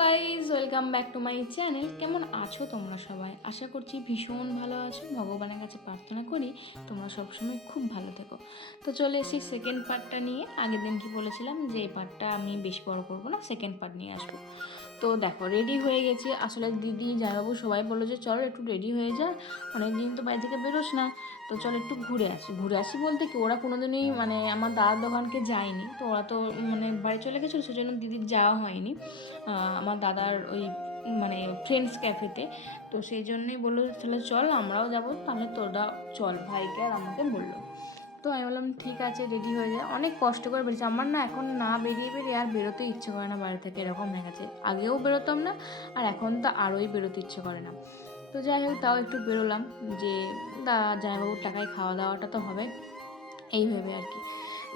Guys welcome back to my channel কেমন আছো তোমরা সবাই? আশা করছি ভীষণ ভালো আছো। ভগবানের কাছে প্রার্থনা করি তোমরা সবসময় খুব ভালো থেকো। তো চলে এসেছি সেকেন্ড পার্টটা নিয়ে। আগের দিন কি বলেছিলাম যে এই পার্টটা আমি বেশি বড় করব না সেকেন্ড পার্ট নিয়ে আসব। তো দেখো রেডি হয়ে গেছি। আসলে দিদি, জামাইবাবু সবাই বলল যে, চলো একটু রেডি হয়ে যা। অনেক দিন তো বাড়ি থেকে বেরোস না। তো চল একটু ঘুরে আসি। ঘুরে আসি বলতে কি, ওরা কোনোদিনই মানে আমার দাদার দোকানকে যায়নি। তো ওরা তো মানে বাড়ি চলে গেছিল, সেজন্য দিদির যাওয়া হয়নি। আমার দাদার ওই মানে ফ্রেন্ডস ক্যাফেতে তো সেই জন্যই বলল, তাহলে চল, আমরাও যাব। তাহলে তোরা চল। ভাইকে আর আমাকে বলল। তো আমি বললাম, ঠিক আছে রেডি হয়ে যায় অনেক কষ্ট করে বেরিয়েছে। আমার না এখন না বেরিয়ে বেরিয়ে আর বেরোতে ইচ্ছে করে না বাড়ি থেকে, এরকম হয়ে গেছে। আগেও বেরোতাম না, আর এখন তো আরোই বেরোতে ইচ্ছে করে না। তো যাই হোক, তাও একটু বেরোলাম যে, দা, জামাইবাবুর টাকায় খাওয়া দাওয়াটা তো হবে। এই ভেবে আর কি।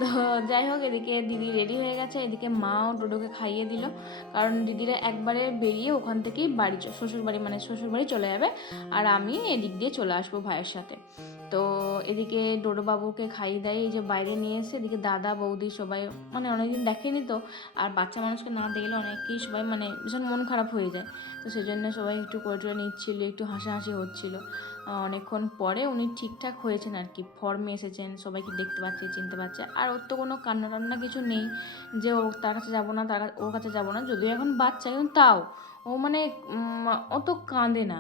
তো যাই হোক, এদিকে দিদি রেডি হয়ে গেছে, এদিকে মাও ডোডোকে খাইয়ে দিল। কারণ দিদিরা একবারে বেরিয়ে ওখান থেকেই বাড়ি চ- শ্বশুর মানে শ্বশুরবাড়ি চলে যাবে। আর আমি এদিক দিয়ে চলে আসব ভাইয়ের সাথে। তো এদিকে ডোডো বাবুকে খাইয়ে দেয়, এই যে বাইরে নিয়ে এসে এদিকে দাদা, বৌদি সবাই মানে অনেকদিন দেখেনি তো, আর বাচ্চা মানুষকে না দেখলে অনেকেই সবাই মানে ভীষণ মন খারাপ হয়ে যায়। তো সেই জন্য সবাই একটু করে টরে নিচ্ছিল, একটু হাসাহাসি হচ্ছিল। অনেকক্ষণ পরে উনি ঠিকঠাক হয়েছেন আর কি ফর্মে এসেছেন, সবাইকে দেখতে পাচ্ছে, চিনতে পারছে আর ওর তো কোনো কান্না টান্না কিছু নেই যে ও তার কাছে যাব না, তার, ওর কাছে যাব না, যদিও এখন বাচ্চা, কিন্তু তাও। ও মানে অত কাঁদে না।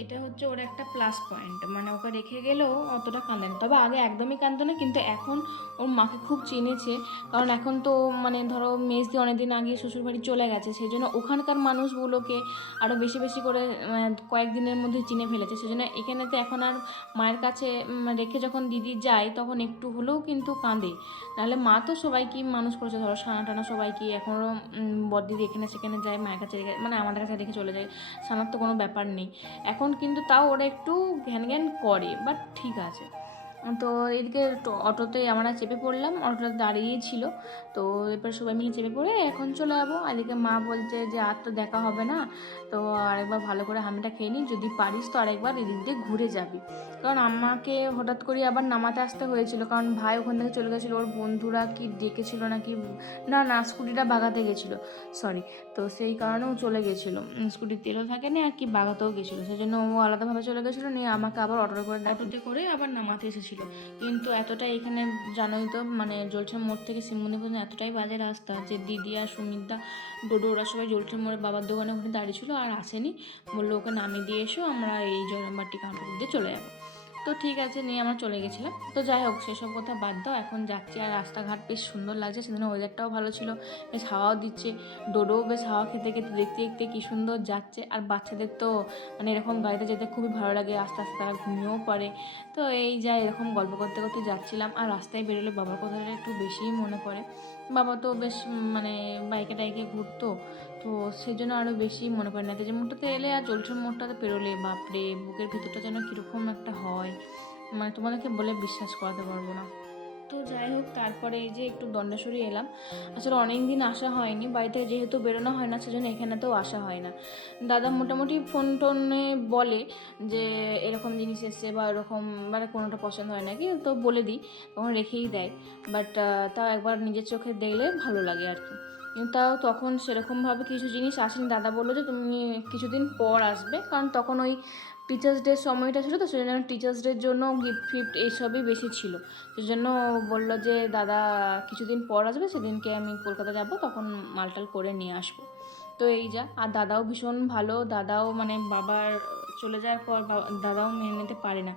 এটা হচ্ছে ওর একটা প্লাস পয়েন্ট মানে ওকে রেখে গেলেও অতটা কাঁদে না। তবে আগে একদমই কাঁদতো না, কিন্তু এখন ওর মাকে খুব চিনেছে। কারণ এখন তো মানে ধরো মেজ দিয়ে অনেকদিন আগে শ্বশুরবাড়ি চলে গেছে সেই জন্য ওখানকার মানুষগুলোকে আরও বেশি বেশি করে কয়েকদিনের মধ্যে চিনে ফেলেছে। সেই জন্য এখানেতে এখন আর মায়ের কাছে রেখে যখন দিদি যায়, তখন একটু হলেও কিন্তু কাঁদে। নাহলে মা তো সবাইকেই মানুষ করেছে, ধরো সানা টানা সবাইকে এখনও বড়দিদি এখানে সেখানে যায়, মায়ের কাছে মানে আমাদের কাছে রেখে চলে যায়। সানার তো কোনো ব্যাপার নেই। এখন কিন্তু তাও ওরা একটু ঘ্যান ঘ্যান করে বাট ঠিক আছে। তো এদিকে অটোতে আমরা চেপে পড়লাম, অটোটা দাঁড়িয়েই ছিল। তো এরপর সবাই মিলে চেপে পড়ে এখন চলে যাব। এদিকে মা বলছে যে আর তো দেখা হবে না, তো আরেকবার ভালো করে হামিটা খেয়ে নিই যদি পারিস তো আরেকবার এদিক দিয়ে ঘুরে যাবি। কারণ আমাকে হঠাৎ করে আবার নামাতে আসতে হয়েছিল। কারণ ভাই ওখান থেকে চলে গেছিল, ওর বন্ধুরা কি ডেকেছিল নাকি, না না, স্কুটিটা বাগাতে গেছিল। সরি তো সেই কারণেও চলে গেছিল। স্কুটির তেলও থাকেনি আর কি বাগাতেও গেছিল। সেই জন্য ও আলাদাভাবে চলে গেছিল, নিয়ে আমাকে আবার অটো করে অটোতে করে আবার নামাতে এসেছিল। কিন্তু এতটাই এখানে জানোই তো মানে জলছের মোড় থেকে শিবমন্দির পর্যন্ত এতটাই বাজে রাস্তা যে দিদি আর সুমিতদা, ডোডো ওরা সবাই জলছের মোড়ে বাবার দোকানে ওখানে দাঁড়িয়ে ছিল আর আসেনি। বলল ওকে নামিয়ে দিয়ে এসো, আমরা এই জয়রামবাটি কাউন্টার দিয়ে চলে যাব। তো ঠিক আছে, নিয়ে আমরা চলে গেছিলাম। তো যাই হোক, সেসব কথা বাদ দাও, এখন যাচ্ছি। আর রাস্তাঘাট বেশ সুন্দর লাগছে, সেদিন ওয়েদারটাও ভালো ছিল। বেশ হাওয়াও দিচ্ছে ডোডোও বেশ হাওয়া খেতে খেতে দেখতে দেখতে কী সুন্দর যাচ্ছে। আর বাচ্চাদের তো মানে এরকম গাড়িতে যেতে খুবই ভালো লাগে, আস্তে আস্তে তারা ঘুমিয়েও পড়ে। তো এই যা এরকম গল্প করতে করতে যাচ্ছিলাম, আর রাস্তায় বেরোলে বাবার কথাটা একটু বেশিই মনে পড়ে। বাবা তো বেশ মানে বাইকে টাইকে ঘুরতো তো সেই জন্য আরও বেশি মনে পড়ে না। যে মোড়টাতে এলে আর জলছর মোড়টাতে পেরোলে, বাপরে, বুকের ভিতরটা যেন কীরকম একটা হয়। মানে তোমাদেরকে বলে বিশ্বাস করাতে পারব না। তো যাই হোক, তারপরে এই যে একটু দণ্ডেশ্বরী এলাম। আসলে অনেক দিন আসা হয়নি, বাড়িতে যেহেতু বেরোনো হয় না, সেজন্য এখানে তো আসা হয় না। দাদা মোটামুটি ফোন টোনে বলে যে এরকম জিনিস এসছে বা এরকম মানে কোনোটা পছন্দ হয় নাকি, তো বলে দিই। তখন রেখেই দেয়। বাট তাও একবার নিজের চোখে দেখলে ভালো লাগে আর কি। তাও তখন সেরকমভাবে কিছু জিনিস আসেনি। দাদা বলল যে, তুমি কিছুদিন পর আসবে। কারণ তখন ওই টিচার্স ডের সময়টা ছিল তো সেই জন্য টিচার্স ডের জন্য গিফট ফিফট এইসবই বেশি ছিল। সেই জন্য বলল যে, দাদা কিছুদিন পর আসবে, সেদিনকে আমি কলকাতা যাব, তখন মালটাল করে নিয়ে আসব। তো এই যা, আর দাদাও ভীষণ ভালো, দাদাও মানে বাবার চলে যাওয়ার পর দাদাও মেনে নিতে পারে না।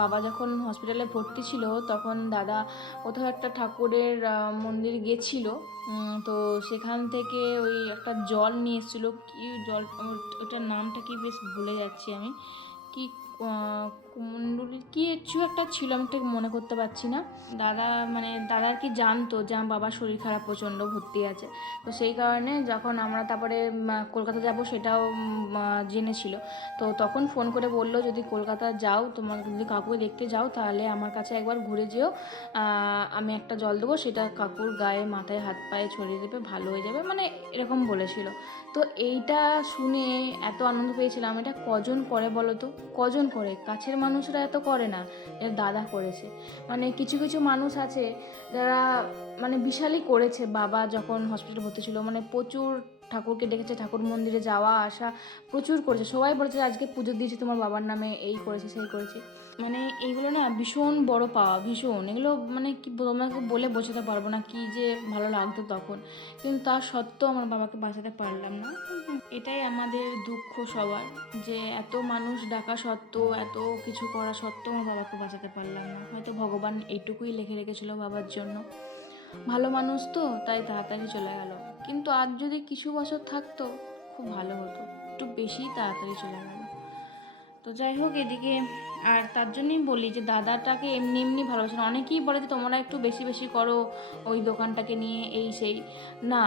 বাবা যখন হসপিটালে ভর্তি ছিল, তখন দাদা কোথাও একটা ঠাকুরের মন্দির গেছিল। তো সেখান থেকে ওই একটা জল নিয়ে এসেছিল। কি জল, ওটার নামটা কি বেশ ভুলে যাচ্ছি আমি। কি আহ, কি কিছু একটা ছিল আমি ঠিক মনে করতে পারছি না। দাদা মানে দাদা আর কি জানতো যে আমার বাবার শরীর খারাপ প্রচণ্ড ভর্তি আছে। তো সেই কারণে যখন আমরা তারপরে কলকাতা যাব সেটাও জেনেছিল। তো তখন ফোন করে বলল যদি কলকাতা যাও তোমার যদি কাকুকে দেখতে যাও তাহলে আমার কাছে একবার ঘুরে যেও। আমি একটা জল দেবো সেটা কাকুর গায়ে মাথায় হাত পায়ে ছড়িয়ে দেবে ভালো হয়ে যাবে। মানে এরকম বলেছিল। তো এইটা শুনে এত আনন্দ পেয়েছিলাম। এটা কজন করে বলো তো? কজন করে, কাছের মানুষরা এত করে না, এর দাদা করেছে। মানে কিছু কিছু মানুষ আছে যারা মানে বিশালই করেছে। বাবা যখন হসপিটালে ভর্তি ছিল মানে প্রচুর ঠাকুরকে ডেকেছে, ঠাকুর মন্দিরে যাওয়া, আসা প্রচুর করেছে। সবাই বলেছে, আজকে পুজো দিয়েছে, তোমার বাবার নামে এই করেছে, সেই করেছে। মানে এইগুলো না ভীষণ বড় পাওয়া, ভীষণ। এগুলো মানে কি তোমাকে বলে বোঝাতে পারব না কি যে ভালো লাগতো তখন। কিন্তু তার সত্ত্বেও আমার বাবাকে বাঁচাতে পারলাম না। এটাই আমাদের দুঃখ সবার, যে এত মানুষ ডাকা সত্ত্বেও, এত কিছু করা সত্ত্বেও আমার বাবাকে বাঁচাতে পারলাম না। হয়তো ভগবান এইটুকুই লেখে রেখেছিল বাবার জন্য। ভালো মানুষ তো, তাই তাড়াতাড়ি চলে গেল। কিন্তু আর যদি কিছু বছর থাকতো, খুব ভালো হতো। একটু বেশি তাড়াতাড়ি চলে গেল। তো যাই হোক, এদিকে আর তার জন্যই বলি যে দাদাটাকে এমনি এমনি ভালোবাসে না। অনেকেই বলে যে তোমরা একটু বেশি বেশি করো ওই দোকানটাকে নিয়ে, এই সেই। না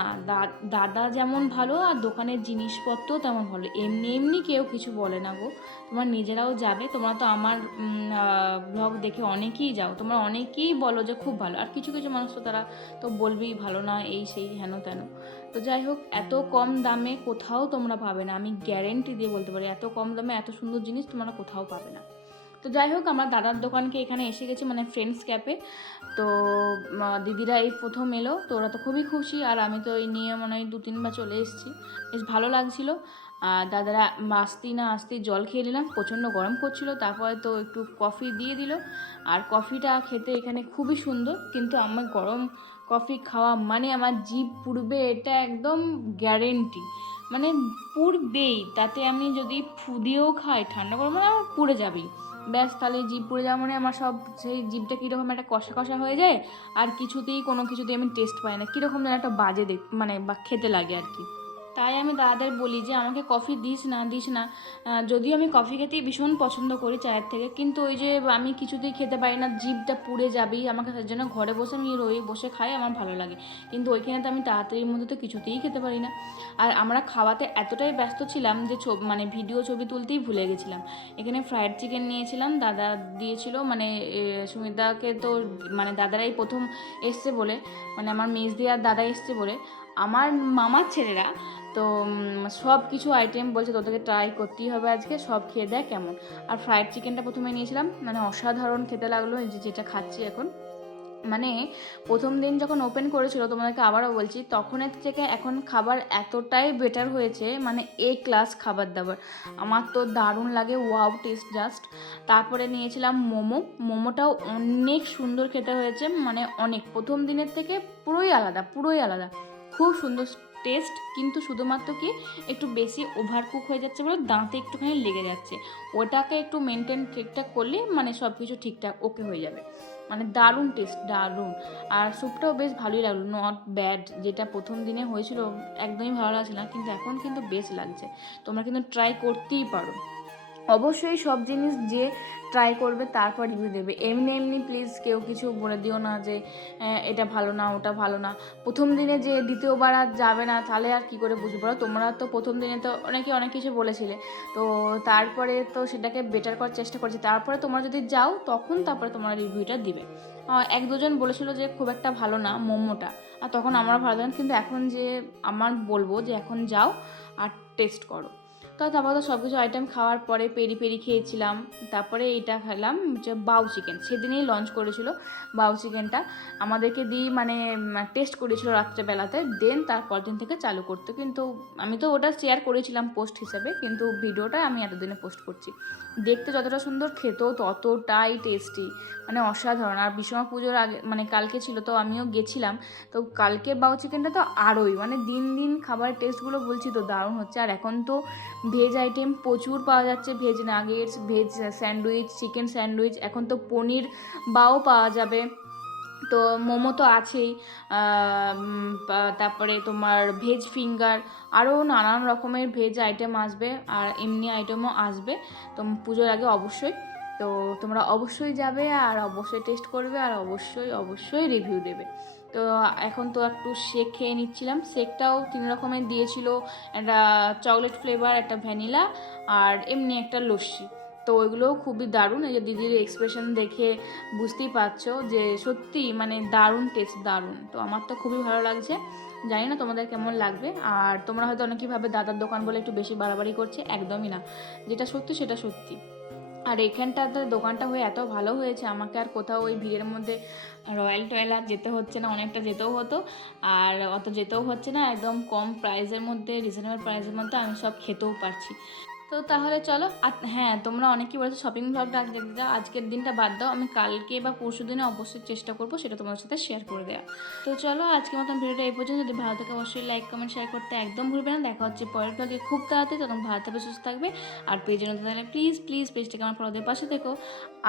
দাদা যেমন ভালো আর দোকানের জিনিসপত্র তেমন ভালো। এমনি এমনি কেউ কিছু বলে না গো। তোমার নিজেরাও যাবে, তোমরা তো আমার ব্লগ দেখে অনেকেই যাও। তোমরা অনেকেই বলো যে খুব ভালো। আর কিছু কিছু মানুষ তো তারা তো বলবেই ভালো না, এই সেই, হেন তেন। তো যাই হোক, এত কম দামে কোথাও তোমরা পাবে না। আমি গ্যারেন্টি দিয়ে বলতে পারি, এত কম দামে এত সুন্দর জিনিস তোমরা কোথাও পাবে না। তো যাই হোক, আমার দাদার দোকানকে এখানে এসে গেছি মানে ফ্রেন্ডস ক্যাপে তো দিদিরা এই প্রথম এলো, তো ওরা তো খুবই খুশি, আর আমি তো এই নিয়ে মনে হয় দু তিনবার চলে এসেছি। বেশ ভালো লাগছিল। আর দাদারা আসতেই না আসতেই জল খেয়ে নিলাম, প্রচণ্ড গরম করছিল, তারপরে তো একটু কফি দিয়ে দিল। আর কফিটা খেতে এখানে খুবই সুন্দর, কিন্তু আমার গরম কফি খাওয়া মানে আমার জিভ পুড়বে, এটা একদম গ্যারেন্টি মানে পুড়বেই, তাতে আমি যদি ফু দিয়েও খাই, ঠান্ডা গরম আমার পুড়ে যাবেই। ব্যাস, তাহলে জিভ পুড়ে যাওয়া মানে আমার সব সেই জিভটা কীরকম একটা কষা কষা হয়ে যায়, আর কিছুতেই কোনো কিছুতেই আমি টেস্ট পাই না। কীরকম যেন একটা বাজে দেখ মানে বা খেতে লাগে আর কি। তাই আমি দাদাদের বলি যে, আমাকে কফি দিস না দিস না। যদিও আমি কফি খেতেই ভীষণ পছন্দ করি চায়ের থেকে, কিন্তু ওই যে আমি কিছুতেই খেতে পারি না, জিভটা পুড়ে যাবেই। আমাকে তার জন্য ঘরে বসে আমি রয়ে বসে খাই, আমার ভালো লাগে। কিন্তু ওইখানে তো আমি তাড়াতাড়ির মধ্যে তো কিছুতেই খেতে পারি না। আর আমরা খাওয়াতে এতটাই ব্যস্ত ছিলাম যে মানে ভিডিও ছবি তুলতেই ভুলে গেছিলাম। এখানে ফ্রায়েড চিকেন নিয়েছিলাম, দাদা দিয়েছিল মানে সুমিতাকে তো মানে দাদারাই প্রথম এসছে বলে মানে আমার মেজদি আর দাদা এসছে বলে। আমার মামার ছেলেরা তো সব কিছু আইটেম বলছে তোদেরকে ট্রাই করতেই হবে আজকে, সব খেয়ে দেয় কেমন। আর ফ্রাইড চিকেনটা প্রথমে নিয়েছিলাম মানে অসাধারণ খেতে লাগল যে যেটা খাচ্ছি এখন। মানে প্রথম দিন যখন ওপেন করেছিল, তোমাদেরকে আবারও বলছি, তখনের থেকে এখন খাবার এতটাই বেটার হয়েছে মানে এ ক্লাস খাবার দাবার। আমার তো দারুণ লাগে ওয়াও টেস্ট জাস্ট তারপরে নিয়েছিলাম মোমো। মোমোটাও অনেক সুন্দর খেতে হয়েছে মানে অনেক। প্রথম দিনের থেকে পুরোই আলাদা পুরোই আলাদা। খুব সুন্দর টেস্ট, কিন্তু শুধুমাত্র কি একটু বেশি ওভার কুক হয়ে যাচ্ছে বলে দাঁতে একটুখানি লেগে যাচ্ছে। ওটাকে একটু মেনটেন ঠিকঠাক করলে মানে সব কিছু ঠিকঠাক ওকে হয়ে যাবে। মানে দারুণ টেস্ট দারুণ। আর স্যুপটাও বেশ ভালোই লাগল। নট ব্যাড যেটা প্রথম দিনে হয়েছিল, একদমই ভালো লাগছে না, কিন্তু এখন কিন্তু বেশ লাগছে। তোমরা কিন্তু ট্রাই করতেই পারো। অবশ্যই সব জিনিস যে ট্রাই করবে তারপর রিভিউ দেবে। এমনি এমনি প্লিজ কেউ কিছু বলে দিও না যে আহ, এটা ভালো না ওটা ভালো না। প্রথম দিনে যে দ্বিতীয়বার আর যাবে না তাহলে আর কি করে পারো তোমরা তো প্রথম দিনে তো অনেকে অনেক কিছু বলেছিলে। তো তারপরে তো সেটাকে বেটার করার চেষ্টা করছি। তারপরে তোমরা যদি যাও তখন তারপরে তোমরা রিভিউটা দিবে। এক দুজন বলেছিল যে খুব একটা ভালো না মোমোটা। আর তখন আমরা ভালো কিন্তু এখন যে আমার বলব যে এখন যাও আর টেস্ট করো। তো তারপর সব কিছু আইটেম খাওয়ার পরে পেরি পেরি খেয়েছিলাম। তারপরে এটা খেলাম যে বাউ চিকেন। সেদিনেই লঞ্চ করেছিল বাউ চিকেনটা। আমাদেরকে দিয়ে মানে টেস্ট করেছিল রাত্রেবেলাতে। দেন তারপর দিন থেকে চালু করতো। কিন্তু আমি তো ওটা শেয়ার করেছিলাম পোস্ট হিসাবে। কিন্তু ভিডিওটা আমি এতদিনে পোস্ট করছি। দেখতে যতটা সুন্দর, খেতেও ততটাই টেস্টি মানে অসাধারণ। আর বিশ্বমা পুজোর আগে মানে কালকে ছিল তো আমিও গেছিলাম। তো কালকে বাউ চিকেনটা তো আরোই। মানে দিন দিন খাবারের টেস্টগুলো বলছি তো দারুণ হচ্ছে। আর এখন তো ভেজ আইটেম প্রচুর পাওয়া যাচ্ছে। Veg nuggets veg sandwich chicken sandwich এখন তো পনির বাও পাওয়া যাবে। তো মোমো তো আছেই। তারপরে তোমার ভেজ ফিঙ্গার আরও নানান রকমের ভেজ আইটেম আসবে আর এমনি আইটেমও আসবে। তো পুজোর আগে অবশ্যই, তো তোমরা অবশ্যই যাবে আর অবশ্যই টেস্ট করবে আর অবশ্যই অবশ্যই রিভিউ দেবে। তো এখন তো একটু শেক খেয়ে নিচ্ছিলাম। শেকটাও তিন রকমের দিয়েছিল, একটা চকলেট ফ্লেভার একটা ভ্যানিলা আর এমনি একটা লস্যি। তো ওইগুলোও খুবই দারুণ। এই যে দিদির এক্সপ্রেশন দেখে বুঝতেই পারছ যে সত্যি মানে দারুণ টেস্ট দারুণ। তো আমার তো খুবই ভালো লাগছে। জানি না তোমাদের কেমন লাগবে। আর তোমরা হয়তো অনেকেই ভাবে দাদার দোকান বলে একটু বেশি বাড়াবাড়ি করছে, একদমই না। যেটা সত্যি সেটা সত্যি। আর এখানটাতে দোকানটা হয়ে এত ভালো হয়েছে, আমাকে আর কোথাও ওই ভিড়ের মধ্যে রয়্যাল টয়েল আর যেতে হচ্ছে না, অনেকটা যেতেও হতো। আর অত যেতেও হচ্ছে না, একদম কম প্রাইসের মধ্যে রিজনেবল প্রাইসের মধ্যে আমি সব খেতেও পারছি। তো তাহলে চলো হ্যাঁ তোমরা অনেকেই বলেছ শপিং ব্লগটা আজকে দিতে দাও আজকের দিনটা বাদ দাও, আমি কালকে বা পরশু দিনে অবশ্যই চেষ্টা করব সেটা তোমাদের সাথে শেয়ার করে দেওয়া তো চলো, আজকের মতন ভিডিওটা এই পর্যন্ত, যদি ভালো থাকে অবশ্যই লাইক কমেন্ট শেয়ার করতে একদম ভুলবে না। দেখা হচ্ছে পরের ব্লগে খুব তাড়াতাড়ি তখন ভালো থাকবে, সুস্থ থাকবে। আর পেজে নতুন থাকলে প্লিজ প্লিজ পেজটাকে আমার ফলোদের পাশে থেকো।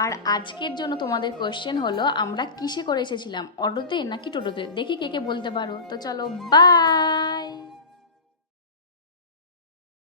আর আজকের জন্য তোমাদের কোয়েশ্চেন হলো, আমরা কিসে করে এসেছিলাম? অটোতে নাকি টোটোতে? দেখি কে কে বলতে পারো। তো চলো বাই